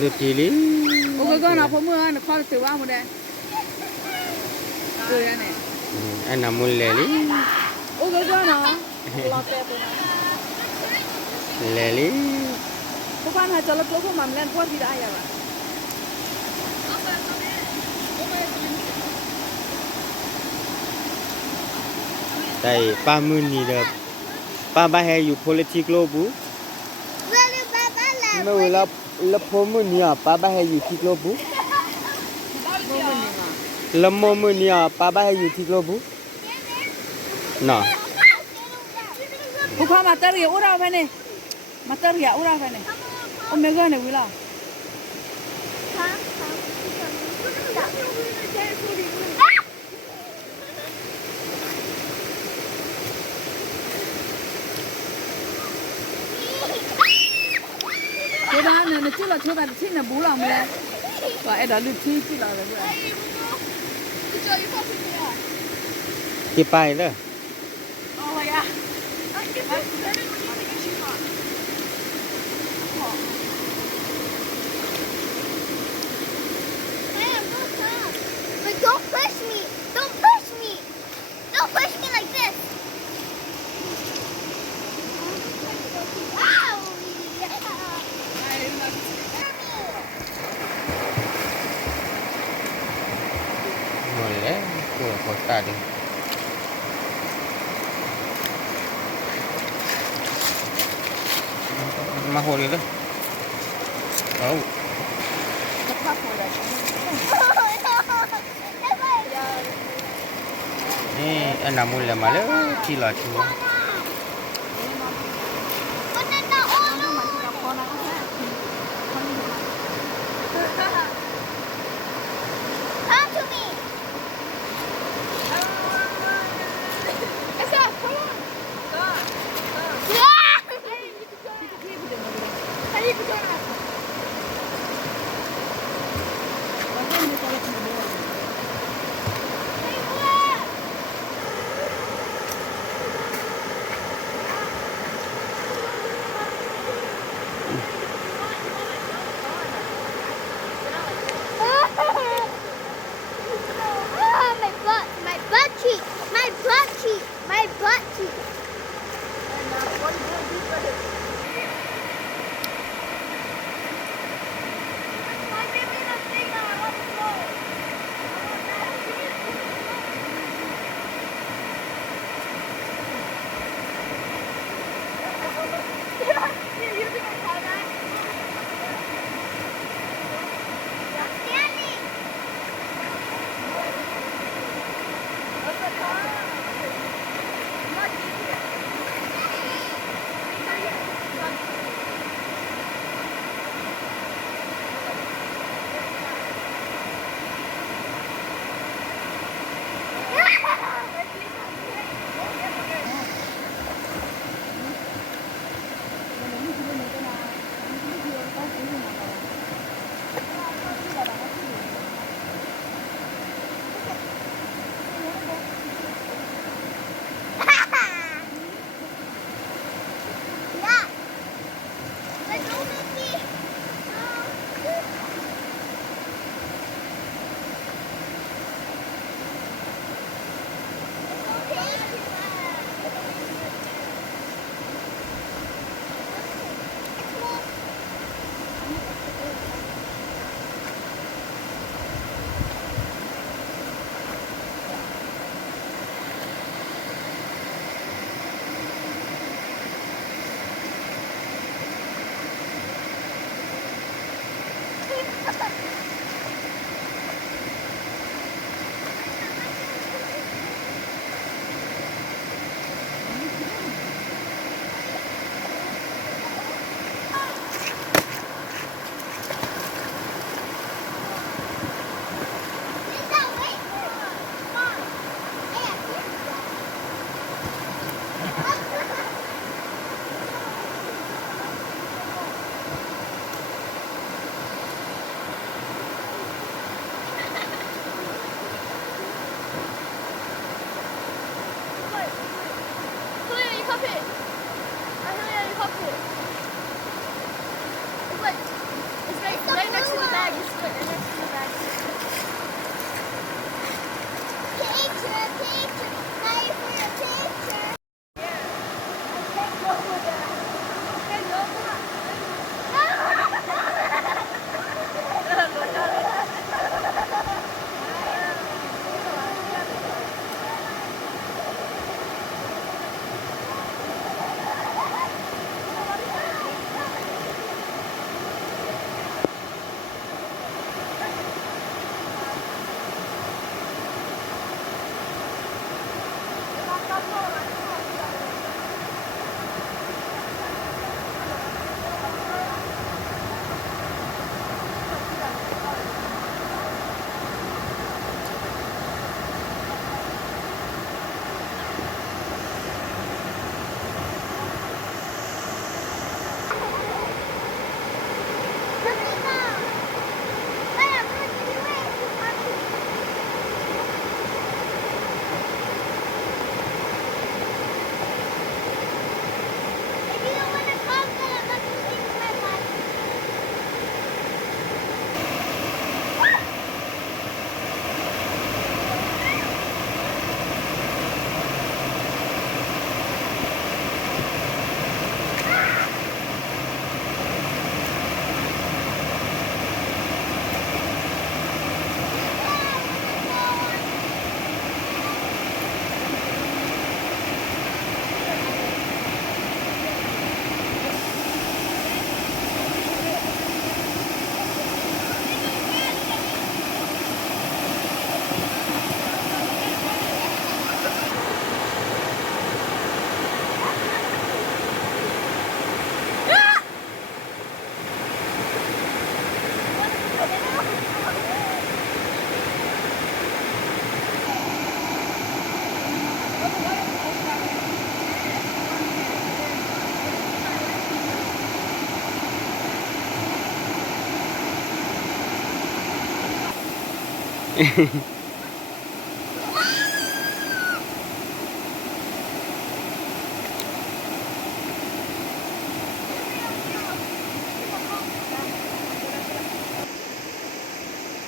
lu tili Oke kan apa mu an kalau tewa mu deh. Tuh ya nih. ana muleli Oke kan leli bukan hanya jalan keluar mamlen kuat tidak ayah pak. tai pamuni da pa ba he yu politic lo bu no la pomuni pa ba he yu tik lo bu la momuni pa ba he yu tik lo bu no Bukan materi ya urang apa nih? Materi ya urang apa nih? Omega nih wila. Coba nih coba coba sini bulan mulai. Wah ada lucu sih lahเลย ki pai le Oh ya. But don't push me. Don't push me. Don't push me like this. Ow! boleh ke kota dia mahal itu oh ni ana mula mala kila cua Come to me. My butt cheek, my butt cheek, my butt cheek. It's like, it's very Right next to the bag. You should put it next to the bag. Picture, picture. Now you for your picture.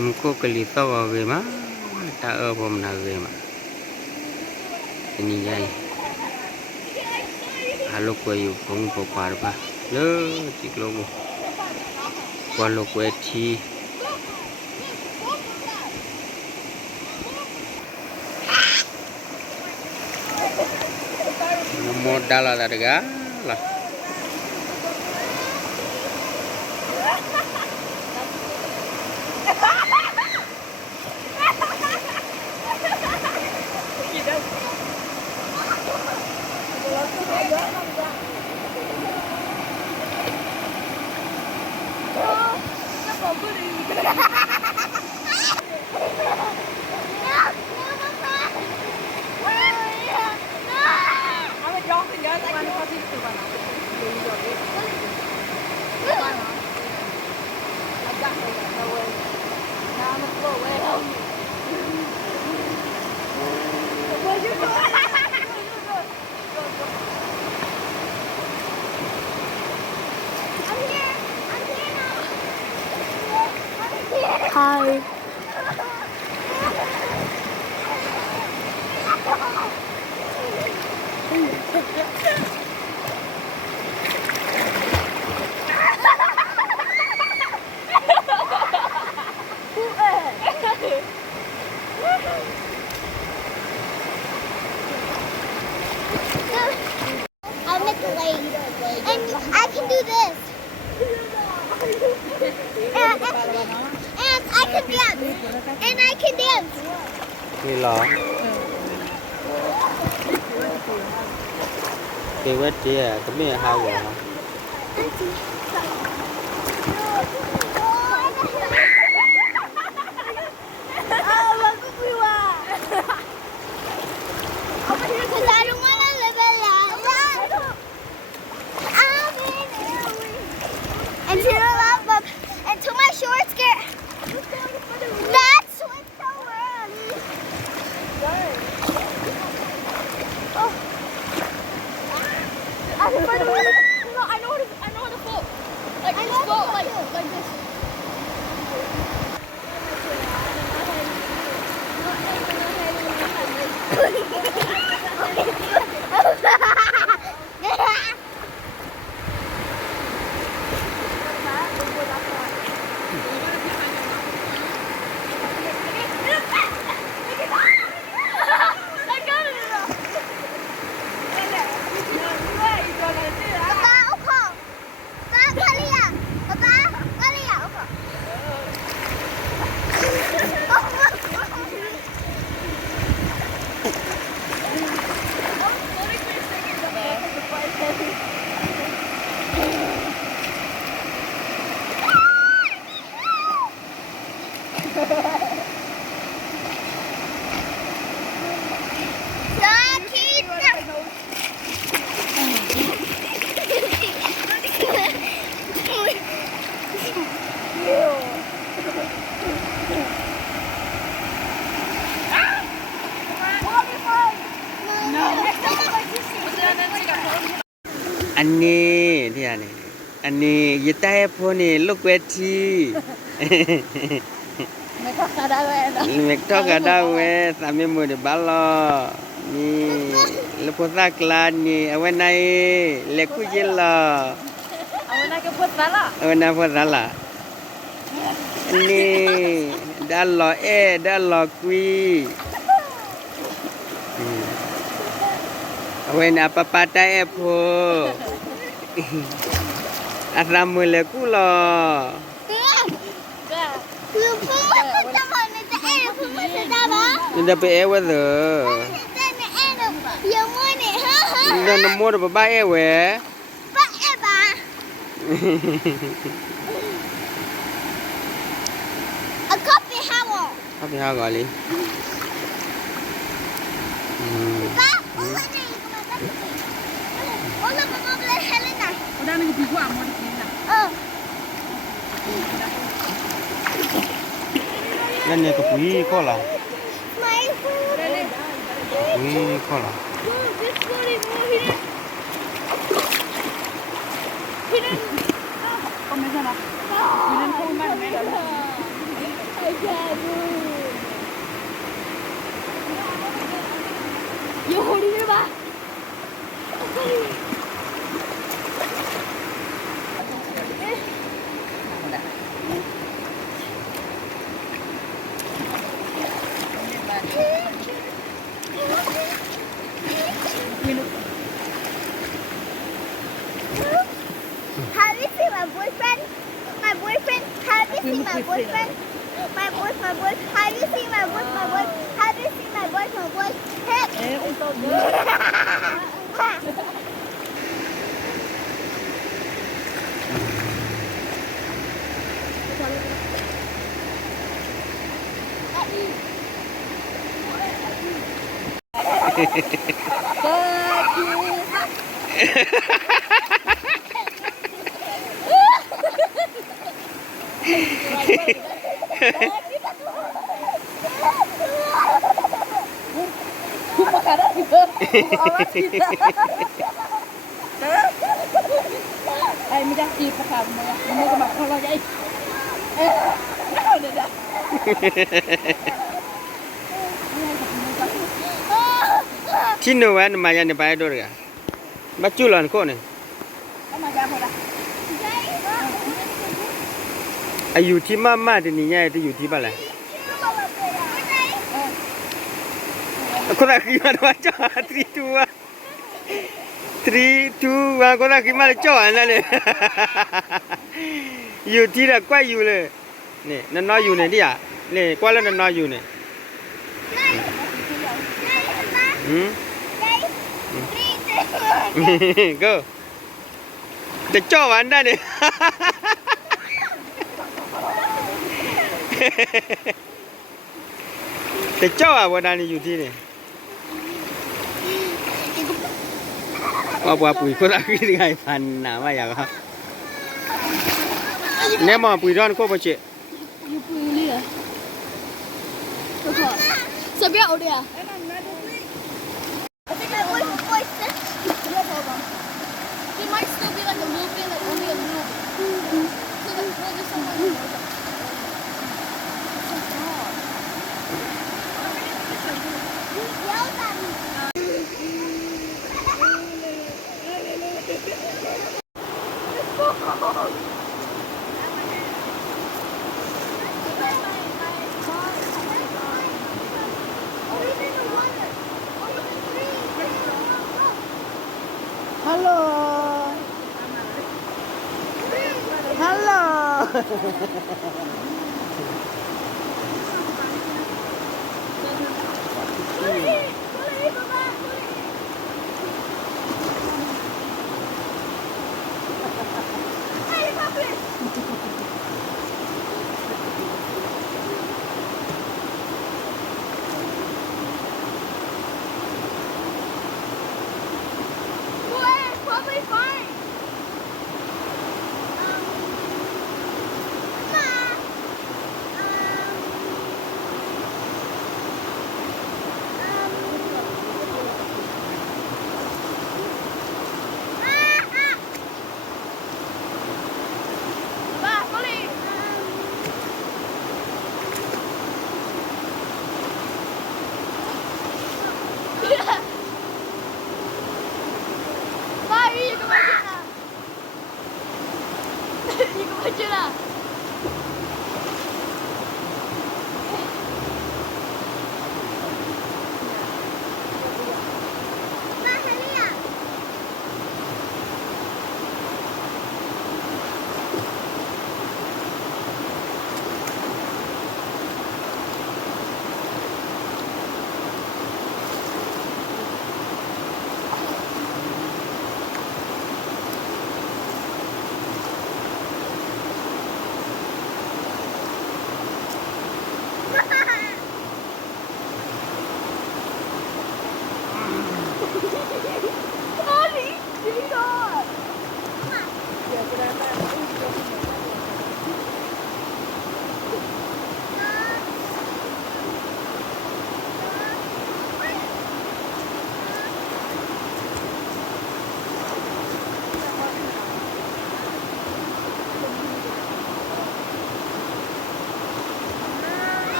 Muko kelito wae mah, tak apa menawe mah. Ini jai. Halo kuayu kong popar ba. Le ciklo mo. Kualo kueti. Modal ada daga lah. Hi. I'll make a leg. And I can do this. And I can dance. And I can dance. Ni lo. Cái quét chia, cái咩hao rồi. Because I don't want to live alone. And to the love and to my short skirt. That's what's so wrong. Oh. No, I know how to float. Like, just float like this. อันนี้ที่อันนี้อันนี้ยีตาเอฟนี่ลูกเวที ไม่ก็กระดาษเลยนะ เมกทอกada we sambil mau di balo ni leposa klan ni awenai leku jela เอาไว้น่าก็พูดซะละ awenai posala ni dalo dalo kui awenai apa pata epo asramu leku lo ก็ Lu pun macam mana tak ada pun macam dah bah. ni dapat ewe tu Tak nak ada. Yang mana? Ha ha. ni nemu dah bapak ewe Pak Eba. A copy how? apa hal kali Pak, boleh ni kemana? Boleh mama boleh Helena. เอาด้านนึงดีกว่าหมดนี่นะ Oh. dan ni ke pui ko lah My food. pui ko lah This food is more hidden. Hidden. ก็ไม่ใช่นะมีเล่นพูดมากไหม I can't do. You holding me back? Have you seen my boyfriend? My boyfriend. Have you seen my boyfriend? My boy. Have you seen my boy? Have you seen my boy? Hey. เอ๊ะอุ้งต้น Ay, mira, y para acá, no te vas a colar ahí. No, no, no. ที่หนูว่ามายันไปดูเลยบัจจุลันโคเนี่ย Come on, come on. อายุที่มาที่นี่ไงที่อยู่ที่บ้านเลยคนละกี่มาว่าจ้า3 2 1คนละกี่มาจ้าอันนั้นเลยอยู่ที่ละกว่าอยู่เลยนี่นั่นน้อยอยู่เนี่ยที่อ่ะนี่กว่าแล้วนั่นน้อยอยู่เนี่ยgo จะจ้าวันได้เนี่ยแต่เจ้าอ่ะวันนั้นอยู่ที่นี่ว่าปุ๋ยคนละกี่ไงพันหนามาอย่างครับเนี่ยมาปุ๋ยร้อนก็ไม่เจ๊ You put in here. Okay. So be out there. I think my voice is. It might still be like a little bit, like only a little bit. So there's someone who knows that. So hard. You yelled at me. Hello Hello Probably fine.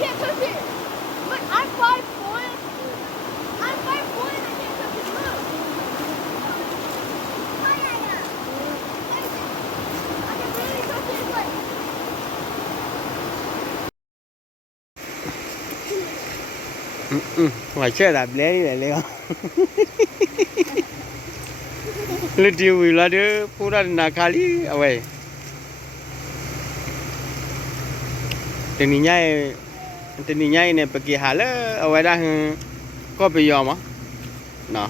can't touch it. Look, I'm 5'4". I'm 5'4" and I can't touch it. Look. Oh, yeah. I can barely touch it. Look. Ngoài chơi đạp lé đi lại liền lên tiêu vì là đứa phụ ra nà kali à vậy tình nhai này pergi hala à vậy dah có bây giờ mà nó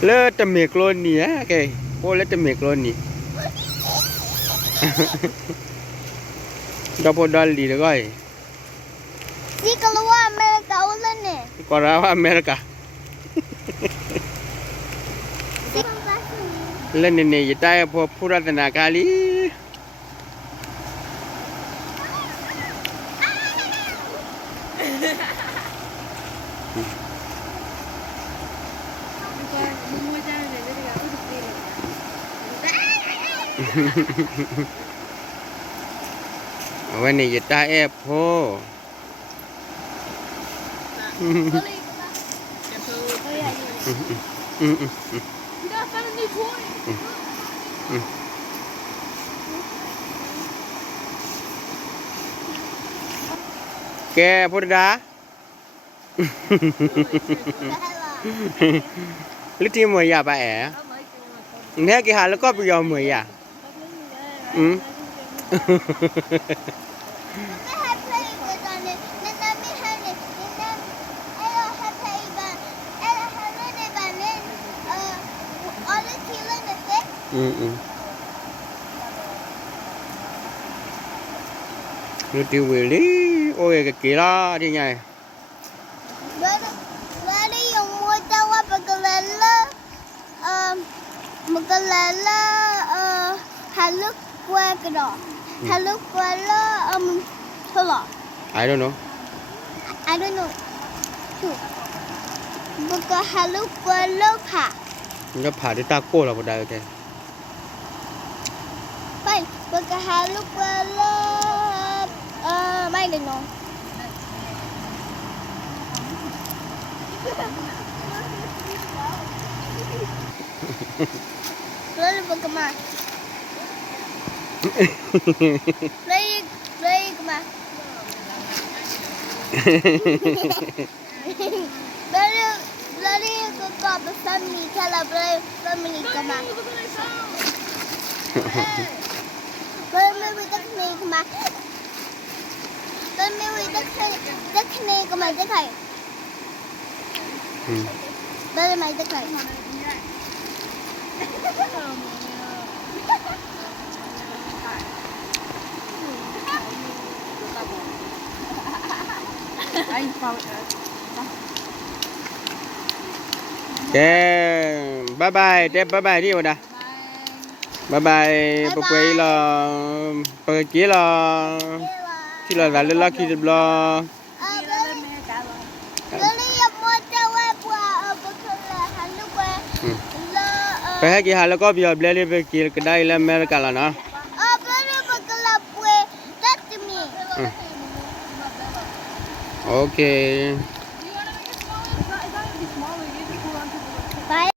lỡ tầm miệt luôn nè cái cô lỡ tầm miệt luôn nè đâu có đal đi được rồi Di keluar Amerika ulan ni. Korea Amerika Di lên này vậy ta phụ ra nà kali Mua cho này để gặp được đi. ở bên này vậy ta ép hô Kita found a new toy. kè phụ ra lúc thì mười giờ bà ẻ nè cái hà nó có bây giờ 10 giờ lúc thì về đi ôi cái kia đó đi nhảy Bali yung mo tawa magalala haluk kwa kado. Haluk kwa la hola. I don't know I don't know. Two. Baka haluk kwa lo pa. nó phá đi ta cô là một đại cái Fine. Baka haluk kwa lo I don't know. Lalu bagaimana? Lalu kemana? Lalu kau besar ni kalau lalu kemana? Lalu kita kena kemana? Lalu kita kena kemana? Dekai. Lalu mai dekai. Anh phòng kè bye bye đẹp bye bye đi vào đây bye bye bye bye là bye kia là khi là lên là khi được là Lalu yang mau jawab buat bekerja halus phải hay kia hà là có bây giờ lên về kia cái đây là America là nó baru bekerja buat that's me. ok